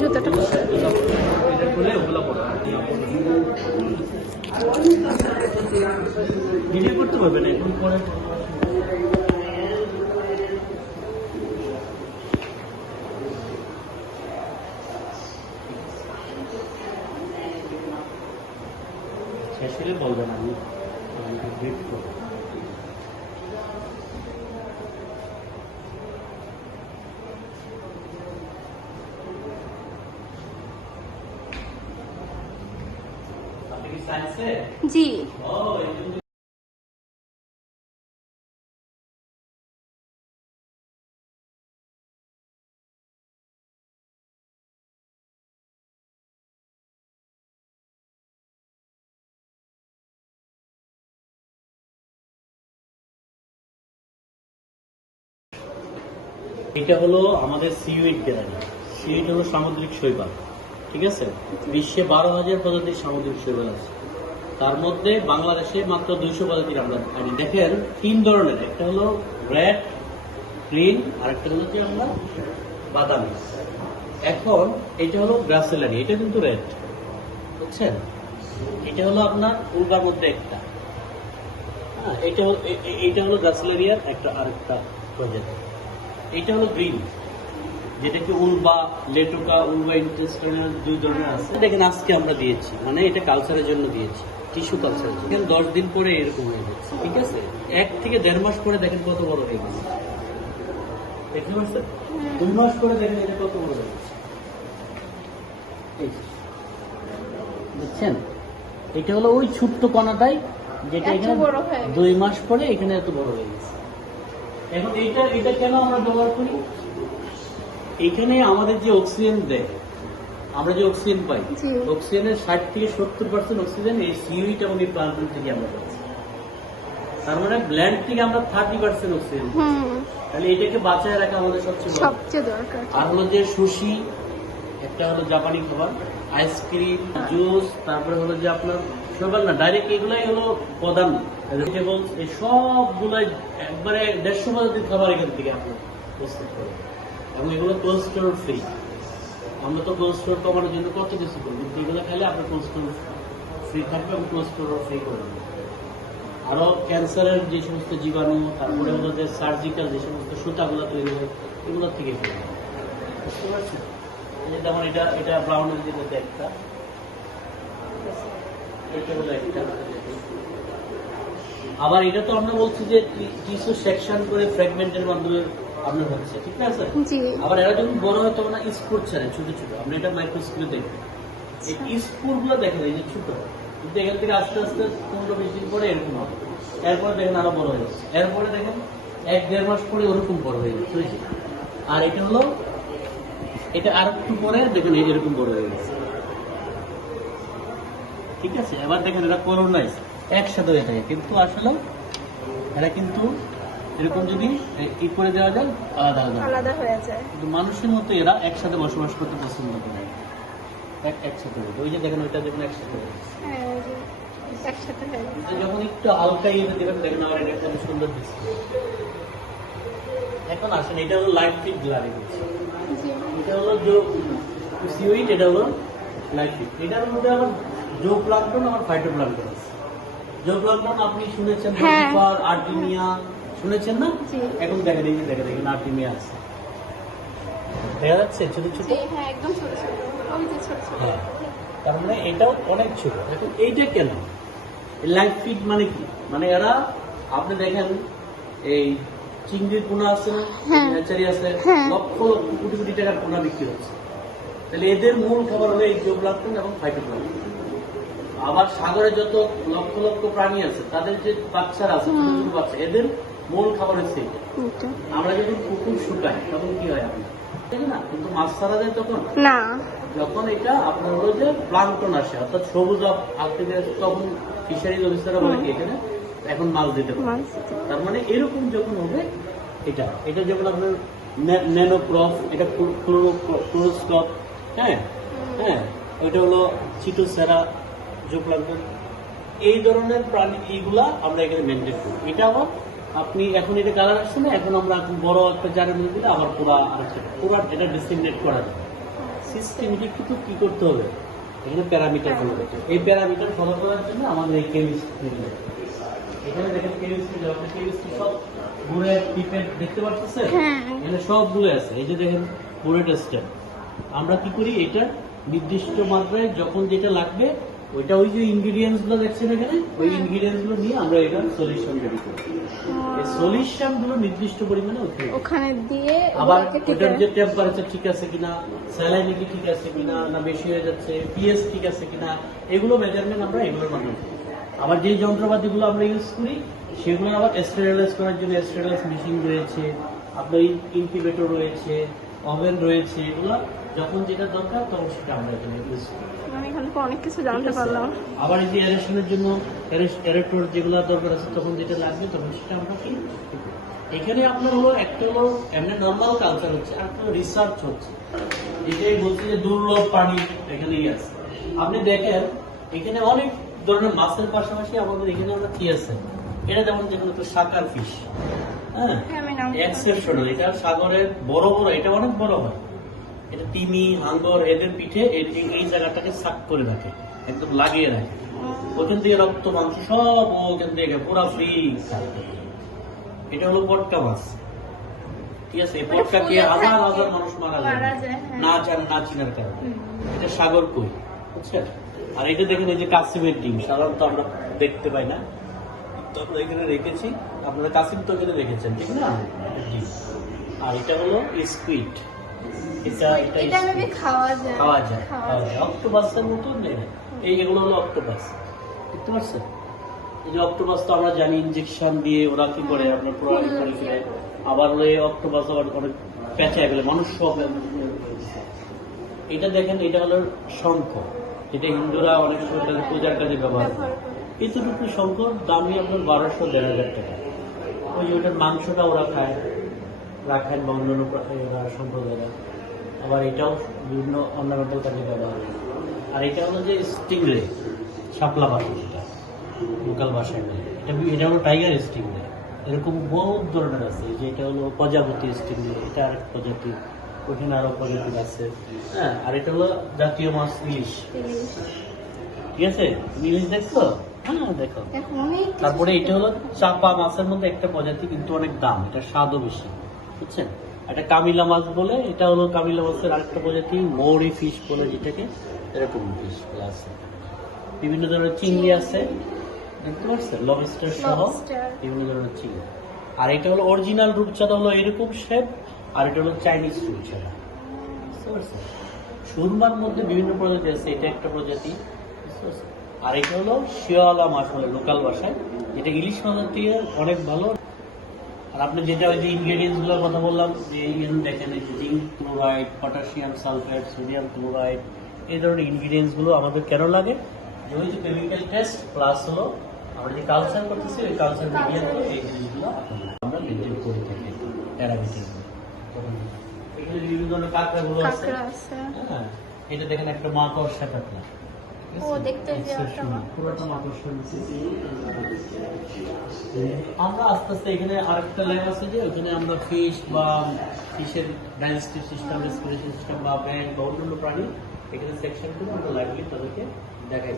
জুতাটা খুলে ওগুলো ভিডিও করতে পারবে না এখন পরে। শেষ হলে বলবেন আমি ওয়েট করবো। জি এটা হলো আমাদের সিউইড গ্যালারি। সিউইড হলো সামুদ্রিক শৈবাল, ঠিক আছে? বিশ্বে 12,000 প্রজাতির সামুদ্রিক শৈবাল আছে, তার মধ্যে বাংলাদেশে মাত্র 200 প্রজাতির আমরা আনি। দেখেন 3 ধরনের, একটা হলো রেড, গ্রিন, আর একটা হলো যে আমরা বাদামি। এখন এটা হলো গ্রাসেলারি, এটা কিন্তু রেড, বুঝছেন? এটা হলো আপনার উলবার মধ্যে একটা, হ্যাঁ, এটা হলো গ্রাসেলারিয়ার একটা আরেকটা প্রজাতি। এটা হলো গ্রিন, যেটাকে উলবা, লেটুকা, উলবা ইন্টেস্টাইনাল 2 ধরনের আছে। দেখেন আজকে আমরা দিয়েছি, মানে এটা কালচারের জন্য দিয়েছি, টিস্যু কালচারের জন্য। 10 দিন পরে এরকম হয়ে যাচ্ছে, ঠিক আছে? 1 থেকে 1.5 মাস পরে দেখেন কত বড় হয়ে গেছে, দেখতে পাচ্ছেন? 2 মাস পরে দেখেন এটা কত বড় হয়ে গেছে, বুঝছেন? এটা হলো ওই ছোট্ট কণাটাই যেটা এখানে 2 মাস পরে এখানে এত বড় হয়ে গেছে। এখন এটা কেন আমরা ব্যবহার করি? এখানে আমাদের যে অক্সিজেন দেয়, আমরা যে অক্সিজেন পাই, অক্সিজেনের 60 থেকে 70% অক্সিজেন এই সিউইড এবং এই প্লান্টন থেকে আমরা পাচ্ছি। তার মানে ব্ল্যান্ড থেকে আমরা 30% অক্সিজেন পাচ্ছি। তাহলে এটাকে বাঁচায় রাখা আমাদের সবচেয়ে দরকার। আর হলো যে সুশি, একটা হলো জাপানি খাবার, আইসক্রিম, জুস, তারপরে হলো যে আপনার শৈবাল না, ডাইরেক্ট এগুলাই হলো প্রধান ভেজিটেবলস, এই সবগুলাই একবারে 150 প্রজাতির খাবার এখান থেকে আপনার প্রস্তুত করে, এবং এগুলো কোল্ড স্টোর ফ্রি। আমরা তো কোল্ড স্টোর কমানোর জন্য কত কিছু করি, কিন্তু এগুলো খাইলে আপনার কোল্ড স্টোর ফ্রি থাকবে এবং কোল্ড স্টোর ফ্রি করে দেবে। আরো ক্যান্সারের যে সমস্ত জীবাণু, তারপরে হলো যে সার্জিক্যাল যে সমস্ত সুতাগুলো তৈরি হয়, এগুলোর থেকে বুঝতে পারছি। যেমন এটা ব্রাউনের যে মধ্যে একটা, এটা হলো একটা। আবার এটা তো আমরা বলছি যে টিস্যু সেকশন করে ফ্র্যাগমেন্টের মাধ্যমে আপনার হচ্ছে, ঠিক আছে? আবার এরা যখন বড় হয় তখন স্পোর ছাড়ে ছোট ছোট, আমরা এটা মাইক্রোস্কোপে দেখি। এই স্পোর গুলো দেখেন এই যে ছোট, কিন্তু এখান থেকে আস্তে আস্তে 15-20 দিন পরে এরকম হবে, এরপরে দেখেন আরো বড় হয়ে যাচ্ছে, এরপরে দেখেন 1-1.5 মাস পরে ওরকম বড় হয়ে যাচ্ছে। আর এটা হলো, এটা আর একটু পরে দেখেন এরকম বড় হয়ে গেছে, ঠিক আছে? এবার দেখেন এটা করোনাইজ একসাথে হয়ে থাকে, কিন্তু আসলে এরা কিন্তু এরকম যদি কি করে দেওয়া যায় আলাদা হয়ে যায়। কিন্তু মানুষের মতো এরা একসাথে বসবাস করতে পছন্দ করে, একসাথে। ওই যে দেখেন ওইটা দেখেন একসাথে, যখন একটু হালকা ইয়ে দেবেন দেখেন আবার এটা কত সুন্দর দিচ্ছে। এখন আসেন, এটা হলো লাইফ ফিট গ্লারি, এটা হলো সিউইড, এটা হলো লাইফ ফিট। এটার মধ্যে আবার জো প্লাঙ্কটন আর ফাইটো প্লাঙ্কটন আছে। জো প্লাঙ্কটন আপনি শুনেছেন, আর্টিমিয়া শুনেছেন না? এখন দেখেন এই যে দেখেন আর্টিমিয়া আছে, দেখা যাচ্ছে ছোট ছোট, হ্যাঁ, তার মানে এটাও অনেক ছোট। এখন এইটা কেন লাইফ ফিট মানে কি? মানে এরা আপনি দেখেন এই চিংড়ির পোনা আছে না, হ্যাচারি আছে, লক্ষ লক্ষ কোটি কোটি টাকার পোনা বিক্রি হচ্ছে। তাহলে এদের মূল খাবার হলো এই জোপ্লাঙ্কটন এবং ফাইটোপ্লাঙ্কটন। আবার সাগরে যত লক্ষ লক্ষ প্রাণী আছে তাদের যে বাচ্চারা আছে, বাচ্চা, এদের মূল খাবার হচ্ছে এটা। আমরা যখন পুকুর শুকাই তখন কি হয় আপনার, ঠিক না? কিন্তু মাছ ছাড়া যায় তখন না, যখন এটা আপনার হলো যে প্লাঙ্কটন আসে, অর্থাৎ সবুজ আকৃতির, তখন ফিশারিজ অফিসাররা বলে কি এখানে এখন মাছ দিতে পারে। তার মানে এরকম যখন হবে, এটা যেমন আপনার ন্যানোক্রপ, এটা ক্লোরোস্কপ, হ্যাঁ, ওইটা হলো চিটোসেরা, জোপ্লাঙ্কটন, এই ধরনের প্রাণী, এইগুলা আমরা এখানে মেনটেন করি। এটা আবার আপনি এখন এটা কালার আসছে না, এখন আমরা এখন বড় একটা জারের মধ্যে দিলে আবার পুরা এটা ডিসিমিনেট করা যায়। সিস্টেমেটিক কিন্তু কি করতে হবে, এখানে প্যারামিটার ফলো করতে হবে। এই প্যারামিটার ফলো করার জন্য আমাদের এই কেমিস্ট্রি, এখানে দেখেন কেমিস্ট্রি সব ঘুরে পিপেট দেখতে পাচ্ছেন, এখানে সব ঘুরে আছে। এই যে দেখেন বুলেট স্টেপ, আমরা কি করি, এটা নির্দিষ্ট মাত্রায় যখন যেটা লাগবে ওইটা ওই যে ইনগ্রিডিয়েন্টস গুলো দেখছেন এখানে, ওই ইনগ্রিডিয়েন্টস গুলো নিয়ে আমরা এটা সলিউশন রেডি করি। এই সলিউশন গুলো নির্দিষ্ট পরিমাণে ওখানে দিয়ে আবার ওটার যে টেম্পারেচার ঠিক আছে কিনা, স্যালাইনিটি ঠিক আছে কিনা, না বেশি হয়ে যাচ্ছে, পিএস ঠিক আছে কিনা, এগুলো মেজারমেন্ট আমরা এগুলোর মাধ্যমে। আবার যে যন্ত্রপাতিগুলো আমরা ইউজ করি সেগুলো আবার স্টেরিলাইজ করার জন্য স্টেরিলাইজ মেশিন রয়েছে, আপনার ইনকিউবেটর রয়েছে, ওভেন রয়েছে, এগুলো যখন যেটা দরকার তখন সেটা আমরা এখানে ইউজ করি। আমি এখান থেকে অনেক কিছু জানতে পারলাম। আবার এই যে এরেশনের জন্য এরেটর যেগুলো দরকার আছে তখন যেটা লাগবে তখন সেটা আমরা কি এখানে আপনার হলো একটা হলো এমনি নর্মাল কালচার হচ্ছে, আর একটা রিসার্চ হচ্ছে, যেটাই বলছে যে দুর্লভ প্রাণী এখানেই আছে। আপনি দেখেন এখানে অনেক ধরনের মাছের পাশাপাশি আমাদের এখানে আমরা কি আছে, এটা যেমন যেখানে তো সাকার ফিশ, হ্যাঁ এক্সেপশনাল, এটা সাগরের বড় বড়, এটা অনেক বড় হয়, এটা তিমি হাঙ্গর এদের পিঠে এই জায়গাটাকে সাক করে রাখে, একদম লাগিয়ে রাখে, ওখান থেকে রক্ত মাংস সব ওখান থেকে পুরো ফ্রি। এটা হলো পটকা মাছ, ঠিক আছে, এই পটকা খেয়ে হাজার হাজার মানুষ মারা যায় না জান না চিনার কারণে। এটা সাগর কই, বুঝছেন। আর এটা দেখেন এই যে কাসিমের ডিম, সাধারণত আমরা দেখতে পাই না, তো আমরা এখানে রেখেছি, আপনারা কাসিম তো এখানে রেখেছেন ঠিক না, জি। আর এটা হলো স্কুইড, খাওয়া যায় অক্টোপাসের মতো নেই, এগুলো হলো অক্টোপাস, দেখতে পাচ্ছেন। এই যে অক্টোপাস তো আমরা জানি ইনজেকশন দিয়ে ওরা কি করে আপনার প্রোডাক্ট করে, আবার ওই অক্টোপাস আবার অনেক পেঁচায় গেলে মানুষ সব। এটা দেখেন এটা হলো শঙ্খ, যেটা হিন্দুরা অনেক সময় পূজার কাজে ব্যবহার করে। এতটুকু শঙ্খ দামি আপনার 1200-1500 টাকা। ওই যে ওটার মাংসটা ওরা খায়, রাখায় বা অন্যান্য সম্প্রদায়রা। আবার এটাও বিভিন্ন অর্নামেন্টাল কাজে ব্যবহার হয়। আর এটা হলো যে স্টিংরে, শাপলা ভাষা, যেটা লোকাল ভাষায় নেই, এটা হলো টাইগার স্টিংরে। এরকম বহুত ধরনের আছে, যে এটা হলো প্রজাপতি স্টিংরে, এটা আরেক প্রজাতি, ওখানে আরো প্রজাতি আছে, হ্যাঁ। আর এটা হলো জাতীয় মাছ ইলিশ, ঠিক আছে, ইলিশ দেখছো, হ্যাঁ দেখো। তারপরে এটা হলো চাপা মাছের মধ্যে একটা প্রজাতি, কিন্তু অনেক দাম, এটা স্বাদও বেশি, বুঝছেন। একটা কামিলা মাছ বলে, এটা হলো কামিলা মাছের আরেকটা প্রজাতি, মৌরি ফিশ বলে যেটাকে, এরকম ফিশ আছে। বিভিন্ন ধরনের চিংড়ি আছে, দেখতে পাচ্ছেন, লবস্টার সহ বিভিন্ন ধরনের চিংড়ি। আর এটা হলো অরিজিনাল রূপচাঁদা, হলো এরকম শেপ, আর এটা হলো চাইনিজ রূপচাঁদা, বুঝতে পারছেন। সুরমার মধ্যে বিভিন্ন প্রজাতি আছে, এটা একটা প্রজাতি, বুঝতে পারছেন। আর এটা হলো শিওয়ালা মাছ বলে লোকাল ভাষায়, যেটা ইলিশ মাছের থেকে অনেক ভালো। আর আপনি যেটা ওই যে ইনগ্রেডিয়েন্টস গুলোর কথা বললাম, যে দেখেন এই যে zinc chloride, potassium sulphate, sodium chloride, এই ধরনের ইনগ্রিডিয়েন্টস গুলো আমাদের কেন লাগে, যে ওই যে কেমিক্যাল টেস্ট প্লাস হলো আমরা যে কালচার করতেছি, ওই কালচার মিডিয়া করে এই জিনিসগুলো আমরা মেনটেন করে থাকি প্যারামিটার। এখানে বিভিন্ন ধরনের কাঁকড়াগুলো আছে, হ্যাঁ। এটা দেখেন একটা মাকড়সা কাঁকড়া, আমরা আস্তে আস্তে এখানে আরেকটা ল্যাব আছে, যে ওখানে আমরা ফিশ বা ফিশের ডাইজেস্টিভ সিস্টেম, রেসপিরেশন সিস্টেম বা ব্যাংক বা অন্যান্য প্রাণী এখানে সেকশন করে আমরা লাইভলি তাদেরকে দেখাই।